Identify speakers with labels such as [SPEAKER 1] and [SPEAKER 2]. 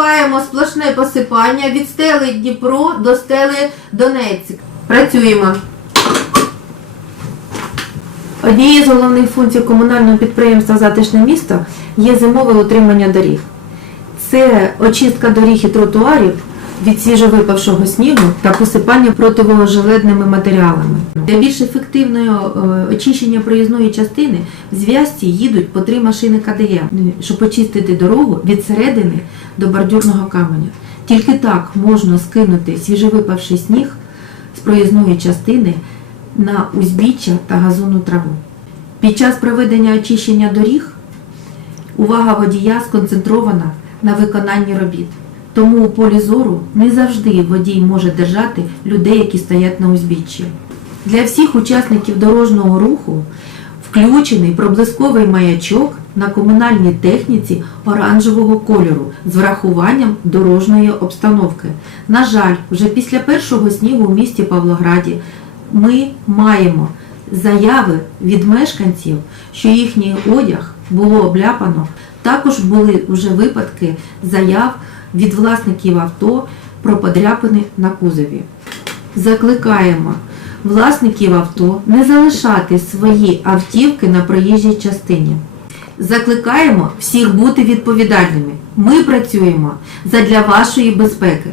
[SPEAKER 1] Приступаємо сплошне посипання від стели Дніпро до стели Донецьк. Працюємо. Однією з головних функцій комунального підприємства Затишне місто є зимове утримання доріг. Це очистка доріг і тротуарів від свіжовипавшого снігу та посипання противожеледними матеріалами. Для більш ефективного е, очищення проїзної частини в зв'язці їдуть по три машини КДМ, щоб очистити дорогу від середини до бордюрного каменя. Тільки так можна скинути свіжовипавший сніг з проїзної частини на узбіччя та газонну траву. Під час проведення очищення доріг увага водія сконцентрована на виконанні робіт. Тому у полі зору не завжди водій може держати людей, які стоять на узбіччі. Для всіх учасників дорожнього руху включений проблисковий маячок на комунальній техніці оранжевого кольору з врахуванням дорожньої обстановки. На жаль, вже після першого снігу у місті Павлограді ми маємо заяви від мешканців, що їхній одяг було обляпано. Також були вже випадки заяв від власників авто про подряпини на кузові. Закликаємо власників авто не залишати свої автівки на проїжджій частині. Закликаємо всіх бути відповідальними. Ми працюємо задля вашої безпеки.